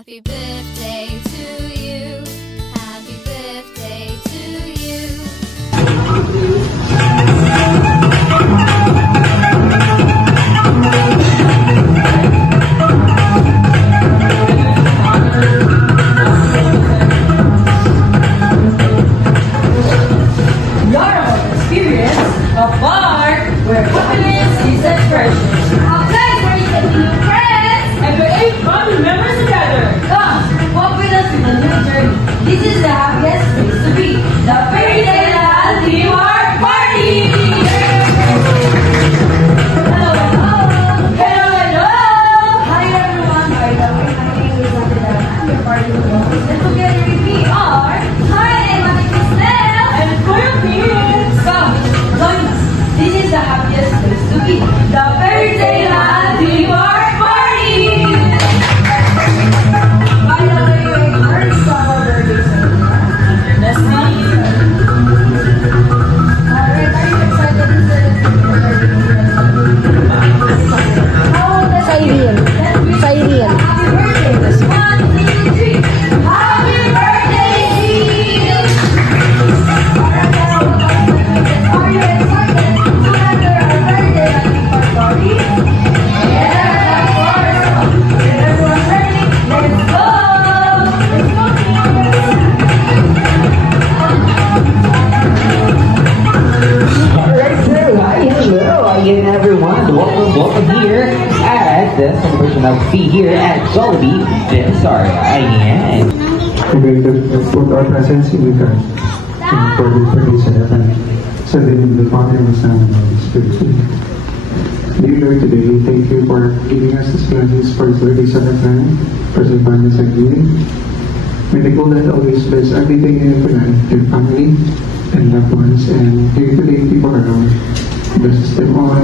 Happy birthday to you. Happy birthday to you. You're about to experience a bar where happiness is expression. A place where you can be your friends And create fun memories together. Come, walk with us in the new journey. This is the happiest place to be. The Fairy Tale Theme Park Party! Hello, hello! Hello, hello! Hi everyone! By the way, my name is Adela. I'm your party host. And together with me are... Hi, my name is Nell! And Kuya Pins. Come, join us. This is the happiest place to be. The Fairy Tale Theme Park Party! By the way, first our birthday celebration. Let's see. Alright, are you excited to celebrate your birthday? How old is Cyril. Cyril. Happy birthday! That's 1, 2, 3. Happy birthday, Steve! Alright, are you excited to celebrate our birthday at the park party? Yeah, of course! Is everyone ready? Let's go! Let's go! Alright, so hi, hello again everyone. Welcome here at the celebration of Fee here at Jollibee. Sorry, ayan. We're going to put our presence in the car for the birthday celebration. So then the Father and the Son and the Holy Spirit. Dear Lord, today we thank you for giving us this blessings for His birthday celebration, for St. Barnabas and Healing. May the God always bless everything in your life, your family, and loved ones, and here today people around. Bless them all,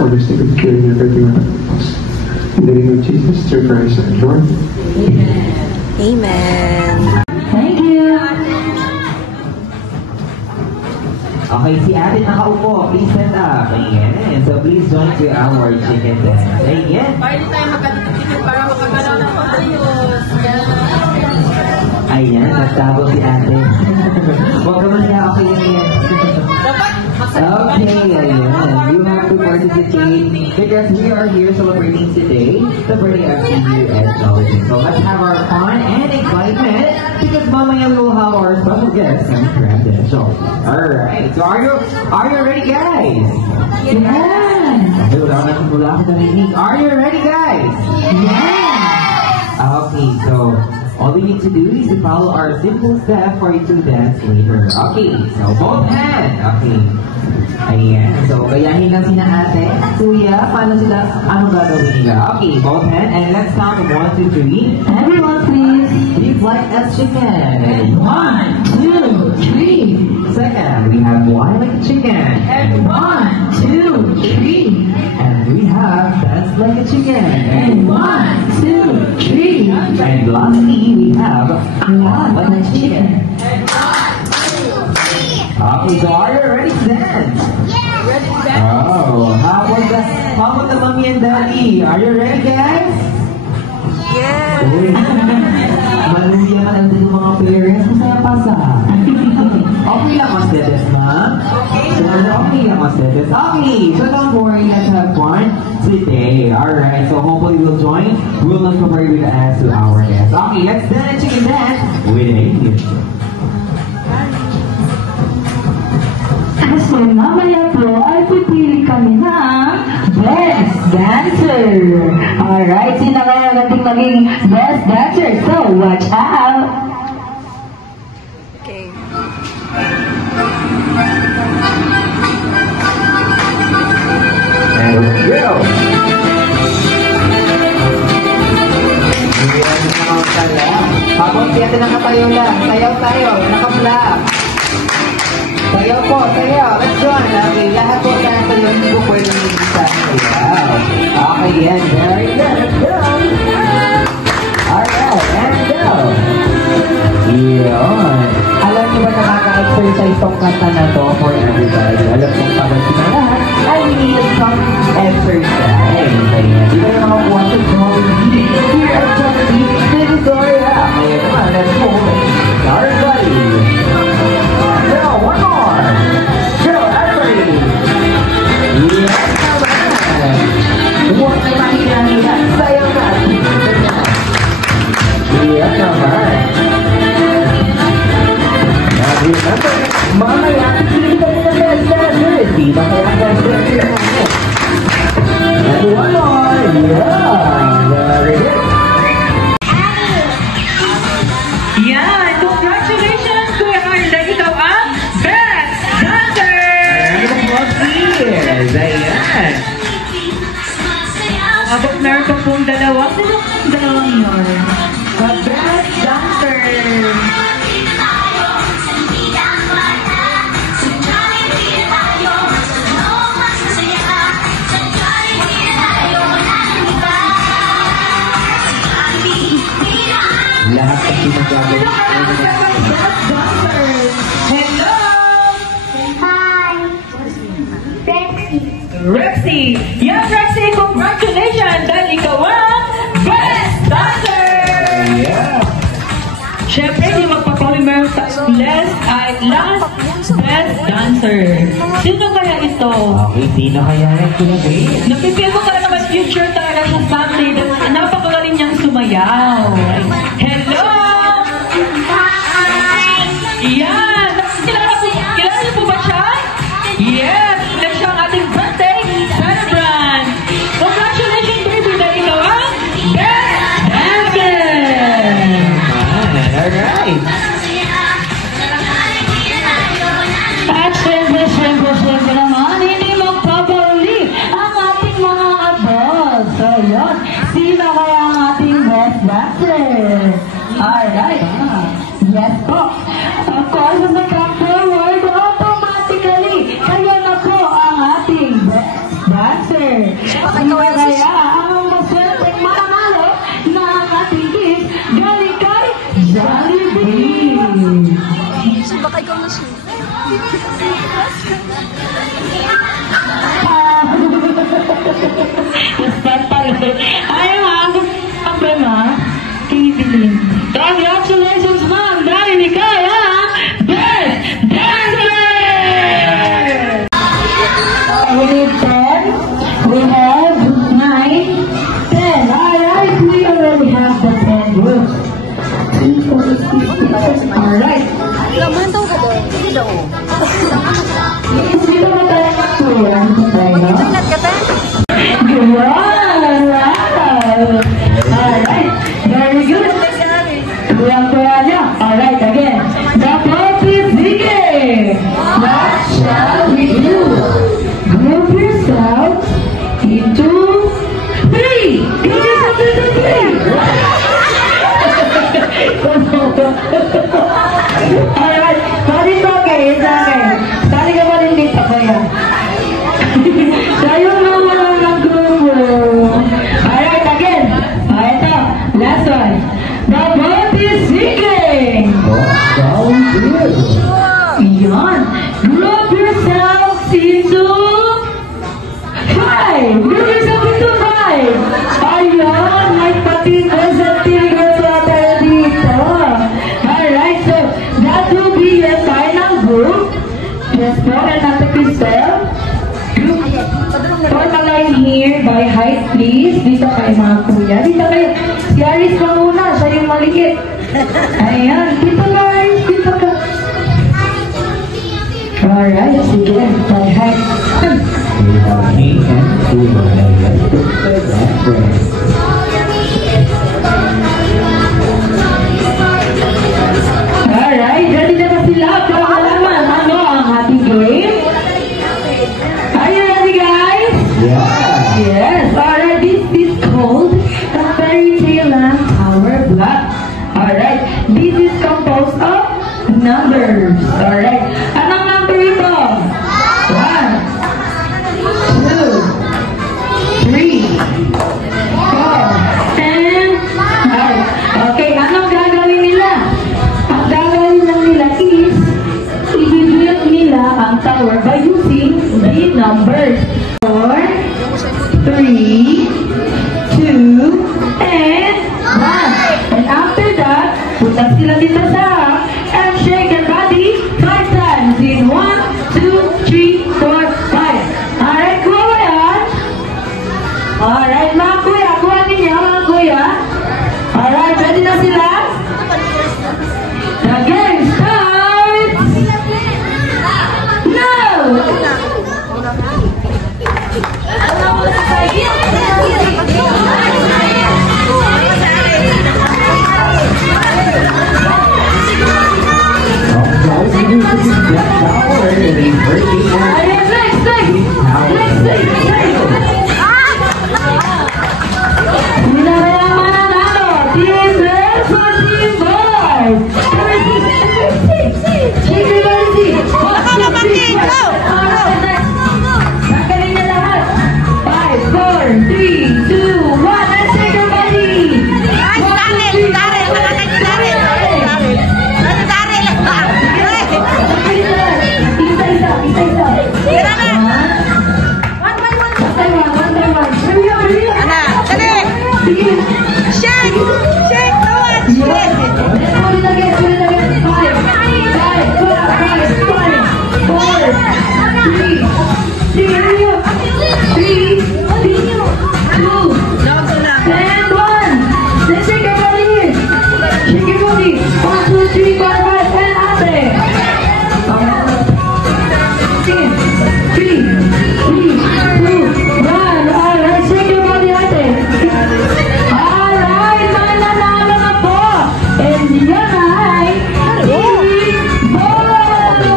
always take good care of everyone of us. In the name of Jesus, through Christ our Lord. Amen. Thank you! Okay, si ate nakaupo. Please stand up. Ayan. So please join to our chicken dance. Ayan. Party tayo magkatikitin para makagalaw ng pagayos. Ayan, nagtabo si ate. Huwag ka man niya. Okay yan yan. Dapat Okay, ayan. You have to participate because we are here celebrating today the birthday of Fee at Jollibee. So let's have our fun and excitement because mamaya we will have our special guest and friend at Jollibee. Alright, so are you ready, guys? Yes! Are you ready, guys? Yes! Okay, so all we need to do is to follow our simple step for you to dance later. Okay, so both hands. Okay. Ayan. So, gayahin lang sina ate. Kuya, paano sila? Anong gagawin nila? Okay, both hands. And let's count 1, 2, 3. Everyone please! Deep like a chicken. And 1, 2, 3! second, we have fly like a chicken. And 1, 2, 3! And we have dance like a chicken. And 1, 2, 3! And lastly, we have Run like a chicken! Okay, so are you ready to dance? ready to dance. Oh, how about the mommy and daddy? Are you ready, guys? Yes. Uy, maluya ka lang din yung mga parents. Masaya pa sa. Okay lang mas dedes, ma'am? Okay lang mas dedes. Okay, so don't worry, let's have fun today. Alright, so hopefully we'll join. We'll look forward with us to our guests. Okay, let's dance chicken dance with English. So mamaya po ay pipili kami ng Best Dancer! Alright, sino kaya nating maging Best Dancer? So, watch out! Okay. And go! Habang siyate nakatayo lang, sayaw tayo, naka-flap. Sayaw po, sayaw. Let's join. Okay, lahat po sa sayaw, hindi po pwede mag-isa. Sayaw. Okay, yan. Very good. Let's go. Alright, and go. Yun. Alam niyo ba nakaka-exercise tong kanta na to for everybody? Alam kong pagod na lahat, I need some exercise. Ayan. Di ba yung mga buwan sa Jollibee? Here at Jollibee, The best dancer. Lahat kasi nagagawin. Hello! Hi! Betsy. Rexy! Yes, Rexy! Congratulations! Dahil ikaw ang Best Dancer! Yeah. Siyempre, di magpapolymer sa last Best Dancer. Sino kaya ito? Okay, sino kaya yan pinagay? Napipil ko talaga mas future talaga sa Sunday. Napakagaling niyang sumayaw. Hello! Yan! Kilala niyo po ba siya? Yes! Sila siya ang ating birthday celebrant! Congratulations, baby! Dahil ikaw ang Best Dancer! Alright. At syempre naman, hindi magpapali ang ating mga adults. So, yun. Sino kaya ang ating best dancer? Alright. Yes po. Of course, as I come forward, automatically, kayo na po ang ating best dancer. Sino kaya ang maswerteng mananalo na ang ating gift galing kay Jollibee? Congratulations, ma'am! Dahil ikaw ang Best Dancer! We need 10. We have 9, 10. Alright, we already have the 10 groups. Alright. Sino ba tayo magsuya? Ano tayo? Good! Wow! Alright, very good. Kuya niya. Alright, again. The pop is bigger. What shall we do? Group yourself into 3. Group yourself into 3. Alright, but it's okay, it's okay. Sali ka pa rin dito, kuya. Tayo naman ang grupo. Alright, again. Ito, last one. The boat is sinking. Sounds good. Yan. Group yourselves into 5. Group yourself into 5. Ayan, may patigas at tigas na tayo dito. Alright, so that will be your final group. Just put another crystal. Group. Form a line here by height, please. Dito kayo mga kuya. Dito kayo. Si Aris pa muna. Siya yung maliit. Ayan. Dito na, Aris. Dito ka. Alright. Sige. By height. We have me and Kuya. Let's put the dancer. Alright. Ready na ba sila? Para malaman ano ang ating game? Are you ready, guys? Yeah. Yes. Alright. This is called the Fairy Tale Land Tower Block. Alright. This is composed of numbers. Alright. Anong number ito? 1, 2, 3, 4, and 5. Okay. Anong gagawin nila? Ang gagawin lang nila is i-build nila ang tower by using the numbers. 4, 3, 2, and 1. And after that, punta sila dito sa and shake your body 5 times in 1, 2, 3, 4, 5. Alright, kuha ba yan? Alright, mga kuya, kuha ninyo, mga kuya. Alright, ready na sila? The game starts now! Shake your booty. 1, 2, 3, 4, 5, and ate. Sige. 3, 2, 1. Alright, shake your body, ate. Alright, mananalo na po. And yan ay Baby Boy.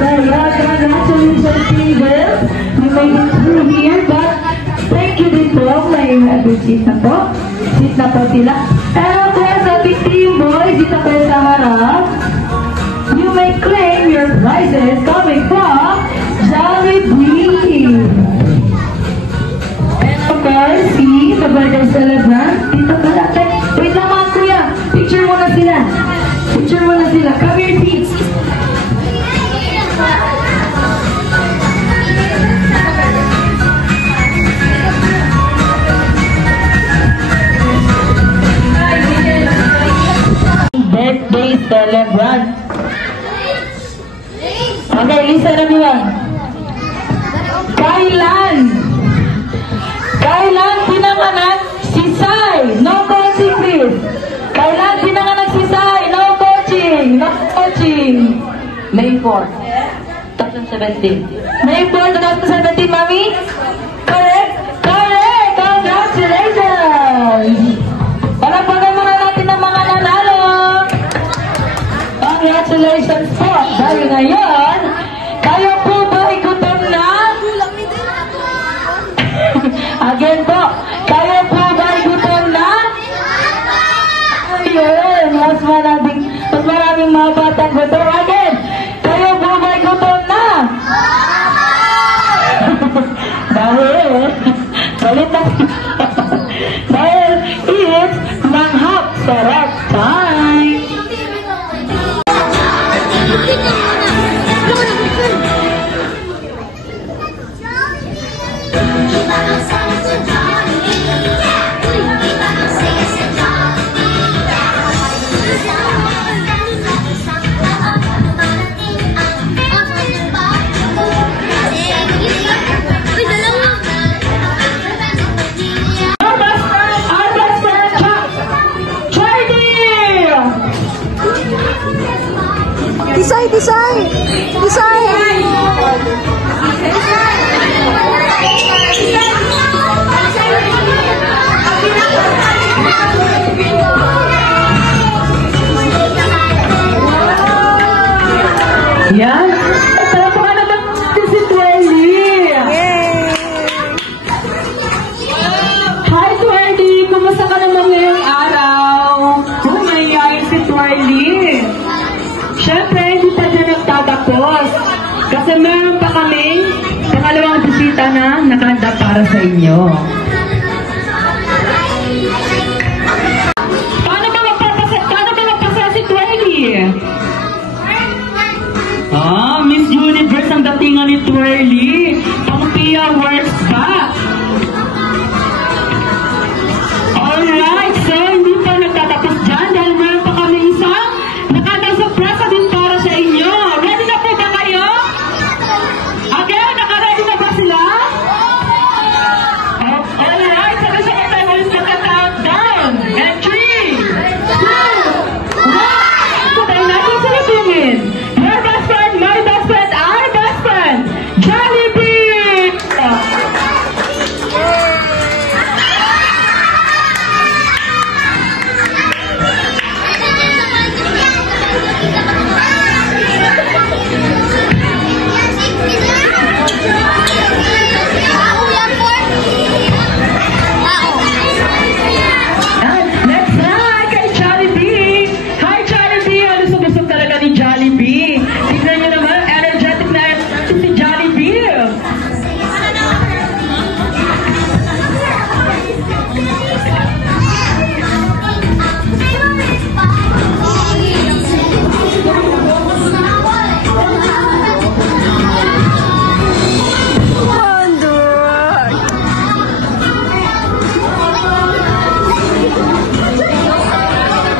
So, yeah, congratulations, Steven. You made it through here, but thank you din po. May good seat na po. Seat na po sila. Pero po sa Big Team Boys, dito po sa harap, you may claim your prizes coming from Jollibee. And of course, see the birthday celebrant. Dito ka natin. Wait lang mga kuya. Picture mo na sila. Picture mo na sila. Come here, please. Birthday celebrant. Okay, listen everyone. Kailan pinanganak si Sai? No coaching, please. Kailan pinanganak si Sai? No coaching. No coaching. May 4, 2017. May 4, 2017, Mami? Correct? Correct! Congratulations! Palagpagan muna natin ang mga nanalo. Congratulations po. Dahil ngayon, kayo po ba ay gutom na? Again po, kayo po ba ay gutom na? Ayun, mas maraming mga batang gutom. Again, kayo po ba ay gutom na? Dahil, balit na. Dahil, it's manghap sarap time. Yan. Tama ka naman si Twirly. Hi Twirly, kumusta ka naman ngayong araw? Mayayain si Twirly. Siyempre, hindi pa dyan nagtatapos. Kasi meron pa kaming pangalawang bisita na nakahanda para sa inyo. Paano ba magpapasa si Twirly? Miss Universe ang datingan ni Twirly. Pang-Pia works back. Alright, so hindi pa nagtatapos dyan dahil meron pa kami isang nakatang surpresa din para sa inyo. Ready na po ba kayo? Again, naka-ready na ba sila? Alright, sabay-sabay tayo ulit naka-countdown. And 3, 2, 1. Sabay natin sila tingin. Your best friend, my best friend, our best friend, Jollibee! Let's hi kay Jollibee! Hi Jollibee! Ano subusog talaga ni Jollibee? Tignan nyo naman, energetic na si Jollibee!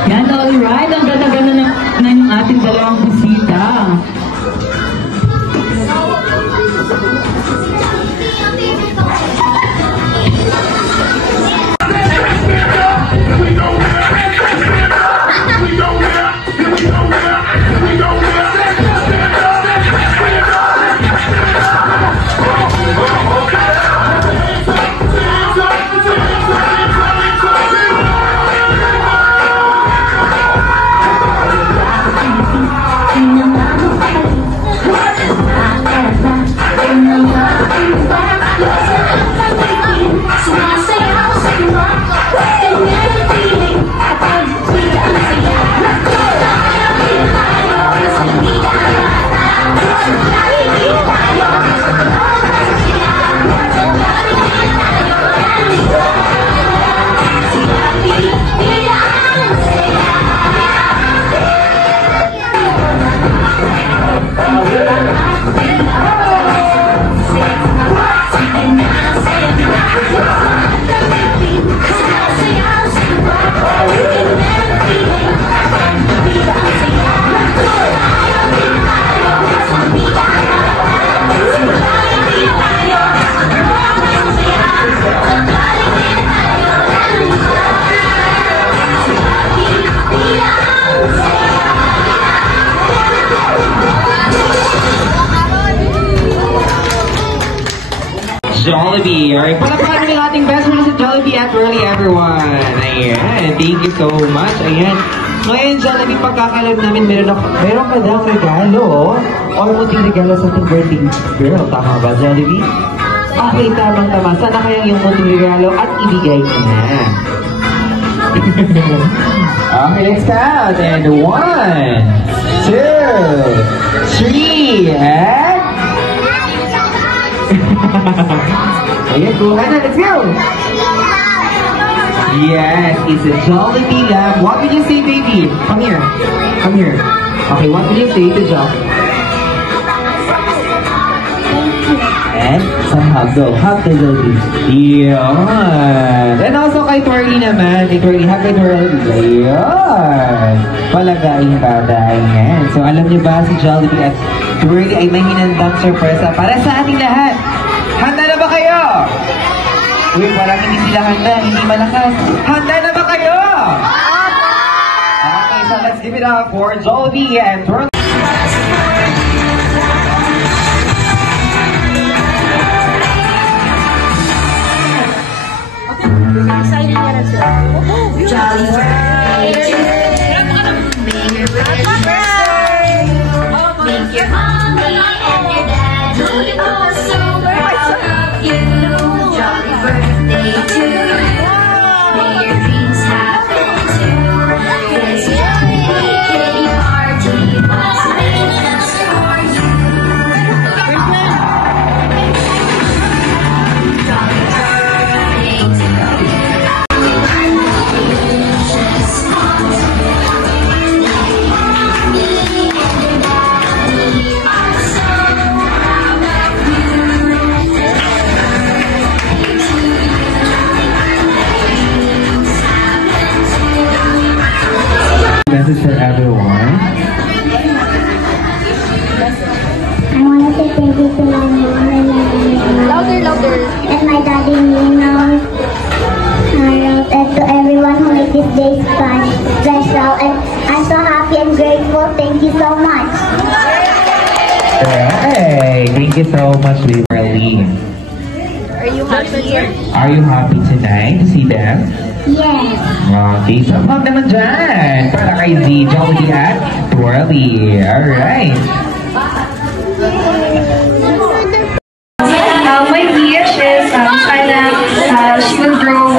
Yan, alright. Ang ganda-ganda na yung ating dalawang bisita. We go Jollibee. Alright, palapakan namin ating best friend sa Jollibee at Really everyone. Ayan, thank you so much. Ayan. Ngayon, Jollibee, pagkakalam namin, meron ka daw regalo. Or munting regalo sa ating birthday girl. Tama ba, Jollibee? Okay, tamang-tama. Sana kayang yung munting regalo at ibigay ko na. Okay, let's count. And 1, 2, 3, and... Ayan, kuha na. Let's go! Yes, it's a Jollibee lamb. What did you say, baby? Come here. Come here. Okay, what did you say to Joll? And somehow go. Hug the Jollibee. Yan. And also kay Twirly naman. Kay Twirly, hug kay Twirly. Yan. Palagaing bata. Yan. So alam niyo ba si Jollibee at Twirly ay may hinandang sorpresa para sa ating lahat. Handa na ba kayo? Uy, parang hindi sila handa, hindi malakas. Handa na ba kayo? Okay, so let's give it up for Jollibee and Twirly. Make your mommy and your dad so proud of you. Jolly birthday to you. May your dreams happen too. This Jollibee kitty party was made just for you. Jolly birthday to you. Message for everyone. I want to say thank you to my mom and my daddy, Nino, and to everyone who made this day special. And I'm so happy and grateful. Thank you so much. Hey, thank you so much, Waverly. Are you happy? Are you happy tonight to see them? Yes. Okay, so pag naman dyan para kay Z, Jollibee at Twirly. Alright. My wish is sana she will grow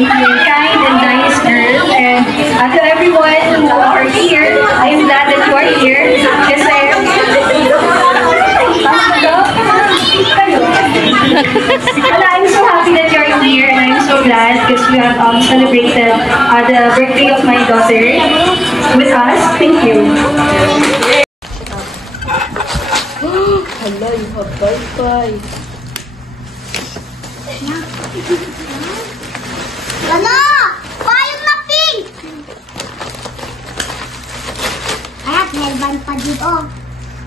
into a kind and nice girl. And to everyone who are here, I am glad that you are here. Kasi I'm so happy that you're here, and I'm so glad because we have celebrated the birthday of my daughter with us. Thank you. Hala, you have bye-bye. Ano? Payong na pink! Ayan, headband pa dito.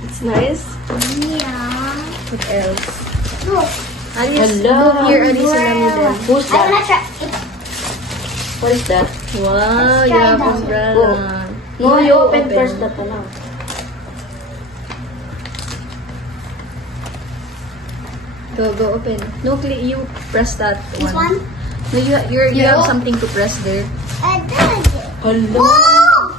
It's nice. Yeah. What else? Look. Alice, look here, Alice Alameda. Who's I wanna that? try. What is that? Wow, you try have that. umbrella. No, you open first that one. Go open. No, you press that This one? No, you have something to press there. I did it. Hello. Whoa!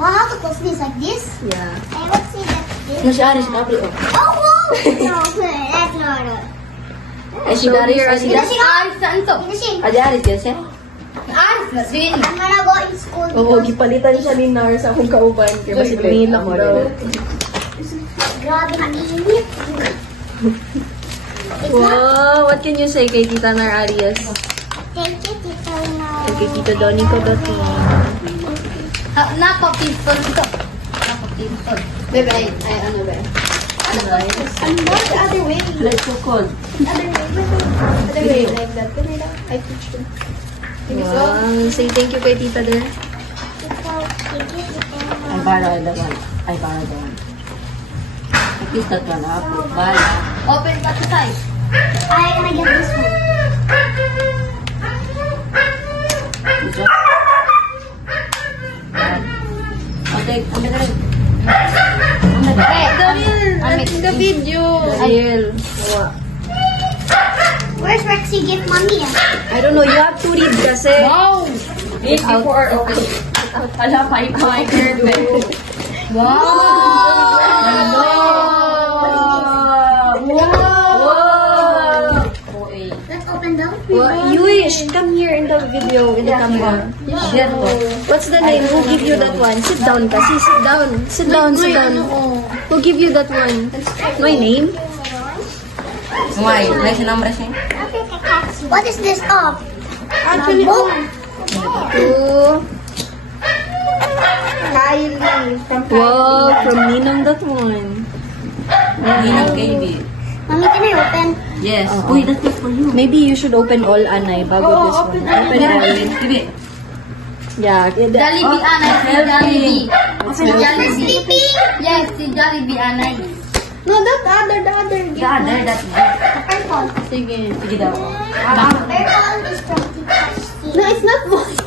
Wow, how to close this like this? Yeah. I would say that this. Masyari sa kapli, oh. Oh, whoa! No, that's not it. Ay, si Darius, ay si Darius. Ajaris yun siya. I'm gonna go in school. Oo, gipalitan siya ni Nars akong kauban. Kaya mas ipanilak daw. Grabe ang init. Wow, what can you say kay Tita Nar Arias? Thank you, Tito Nar. Kay Tito Donnie Kodoti. Napapistol ito. Napapistol. Bebe, ay ano ba? Nice. I'm not the other way. Let's go cold. Other way, like that. I teach you. Wow, say thank you kay Tita there. Thank you, Tito Nar. Ay, para the one. Ay, para the one. At least that one, ha? Bye. Open pa to side. I'm gonna get this one. Okay, ang ganda rin. Daniel, Ang video. Ariel. Rexy give mommy? I don't know, you have to read kasi. Wow! Eight before or okay. Ala, my girl. Let's open them. Yuish, come here in the video, in the camera. What's the name? Who give you that one? Sit down kasi, sit down. Sit down, sit down. Who give you that one? My name? What is this of? Actually, book? oh. Kylie. Wow, from Ninang that one. Mommy, can I open? Yes. Uy, that's not for you. Maybe you should open all, Anay, bago this one. Open all. Yeah. Jollibee Anay, si Jollibee. Si Jollibee. Yes, si Jollibee Anay. No, the other. The other, that's Purple. Sige. Sige daw. Purple is from No, it's not one.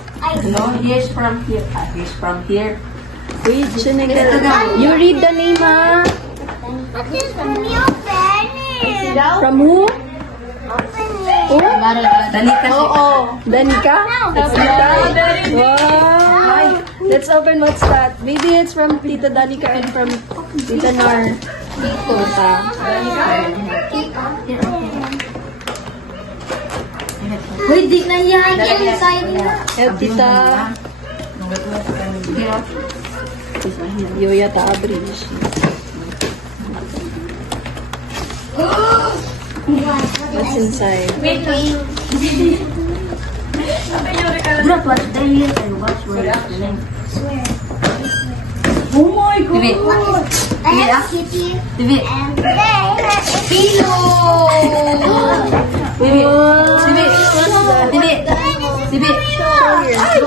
No, here's from here. Here's from here. Wait, you read the name, ha? This is from me, open it. From who? Open it. Who? Danica. Danica? It's Tita? Wow. Let's open what's that. Maybe it's from Tita Danica and from Tita Nar. Uy, di na yan. Yan sa'yo na. Tita. Yoya Tabrish. What's inside? Bro, what's the year? I watch where the name. Oh my God! Bibi. I have Kitty Bibi. and Pillow. Bibi. Bibi. Bibi. Bibi.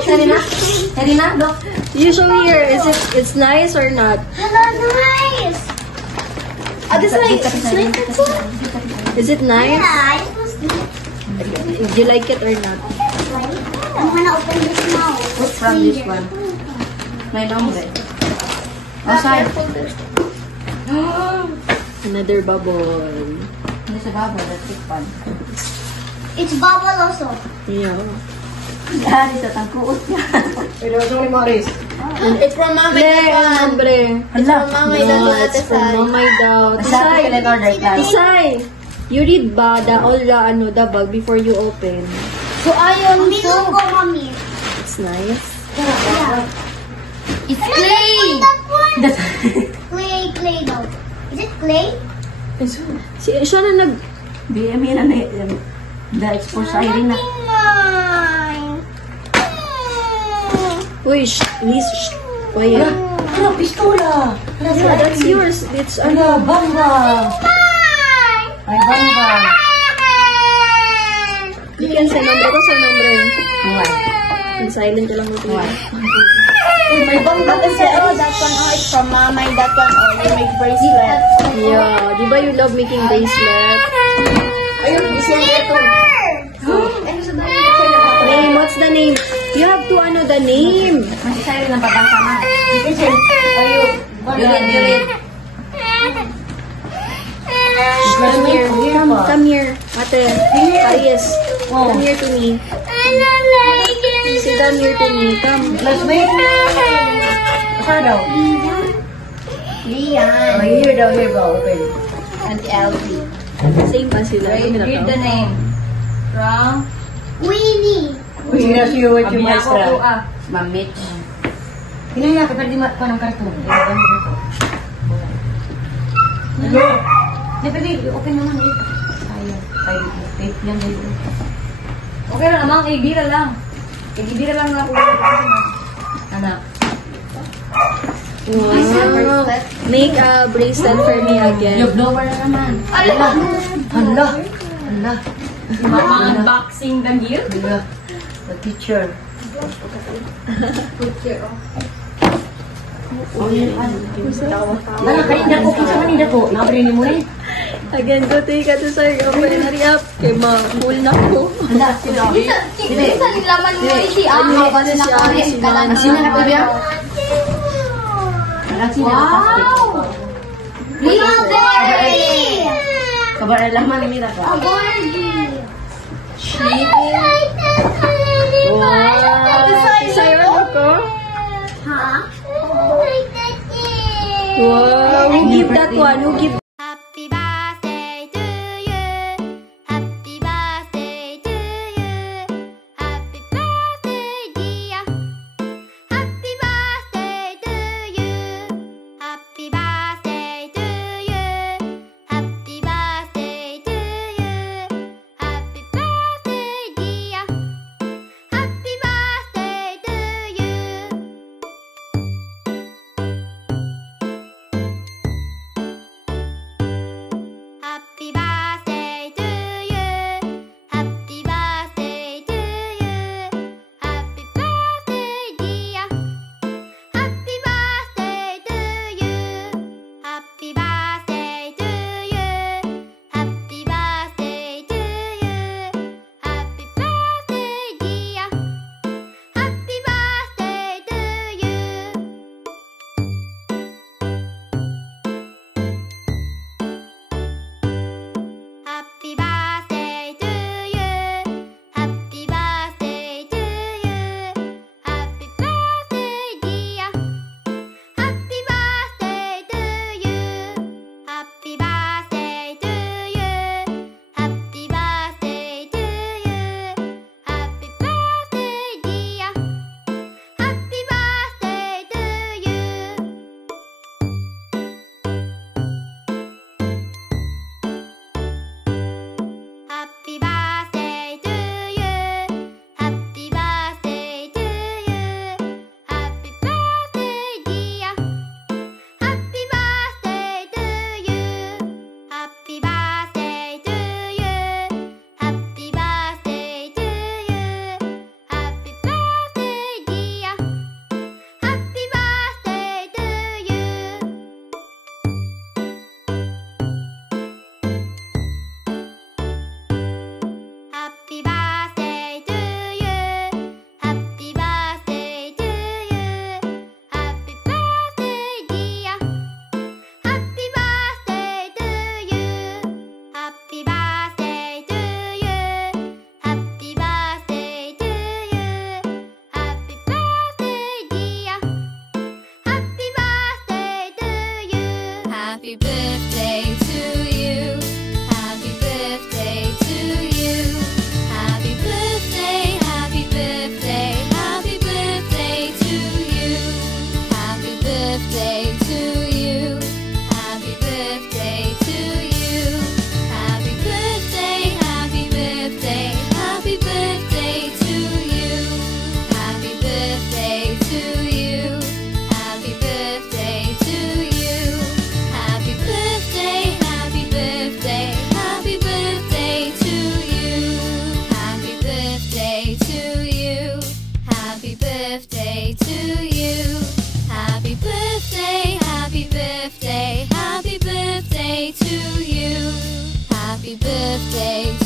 Serena. Serena, look. You show here. It's nice or not? Hello, nice. This Is it nice? Yeah, I just was Do you like it or not? I'm gonna open this now. What's from this one? My nombre. Outside. Another bubble. This is a bubble, that's it one. It's bubble also. Yeah. Yan, isa tangkuot yan. It's from Mama. Hombre. Hala. It's from Mamay daw. Sabi ko order ka. Tisay, you read ba the bag before you open? So ayaw nito. Mommy. It's nice. Yeah. It's clay. That one. Clay though. Is it clay? Siya na nag... BM yan na that's for siren na. Mine. Uy, please, quiet. Ano, pistola. Yeah, that's yours. It's Ano, bangga. Mine. Ay, bangga. You can say number ko sa number. Why? And silent ka lang mo. May bangga kasi that one. Oh, it's from Mama. That one. Oh, you make bracelet. Yeah. Di ba you love making bracelet? Ayun, silver. Name, what's the name? You have to the name. Masih siren ang babangga na. Juliet. Come here. Come here. Ate. Aries. Come here to me. Sit down here to me. Come. Let's wait. Sure daw. Lian. Here daw, open. Auntie Elsie. Same pa sila. Read the name. From? Winnie. Ma'am Mitch. Hinaya ka, pero di pa ng karton. Di, pwede, open naman eh. Sayang. Tape yan dito. Okay lang naman, ibira lang. Ibira lang na ako. Anak. Wow. Make a bracelet for me again. Yung blower na naman. Hala. Unboxing the gear? The teacher. Wala, kanina ko. Kisa kanina ko. Nakabrinin mo eh. Again, go take it to sir. Open hurry up. Kaya ma-full na ko. Hala, sino? Isa nilaman mo isi. Ano kasi siya? Sino na kuya? Wow! Blueberry! Kabar laman nila ko. A Borgie! Sa'yo ko? Wow, who give that one? Who give Happy birthday to you. Happy birthday to you. Happy birthday, dear. Happy birthday to you. Happy birthday to you. Happy birthday to you. Happy birthday, dear. Happy birthday to you. Happy birthday to you. Happy birthday to you. Happy birthday, dear. Happy birthday to you. Happy birthday to you. Happy birthday to you. Happy birthday, dear. Happy birthday to you. Happy birthday to you. Happy birthday to you. Happy birthday, dear. Happy birthday to you. Happy birthday to you. Happy birthday to you. Happy birthday, dear. Happy birthday to you. Happy birthday to you. Happy birthday to you. Happy birthday, dear. Happy birthday to you. Happy birthday to you. Happy birthday to you. Happy birthday, dear. Happy birthday to you. Happy birthday to you. Happy birthday to you. Happy birthday, dear. Happy birthday to you. Happy birthday to you. Happy birthday to you. Happy birthday, dear. Happy birthday to you. Happy birthday to you. Happy birthday to you. Happy birthday, happy birthday, happy birthday to you. Happy birthday to you. Happy birthday to you. Happy birthday, happy birthday, happy birthday to you. Happy birthday to you. Happy birthday to you. Happy birthday, happy birthday, happy birthday to you. Happy birthday to you. Happy birthday to you. Happy birthday, happy birthday, happy birthday to you. Happy birthday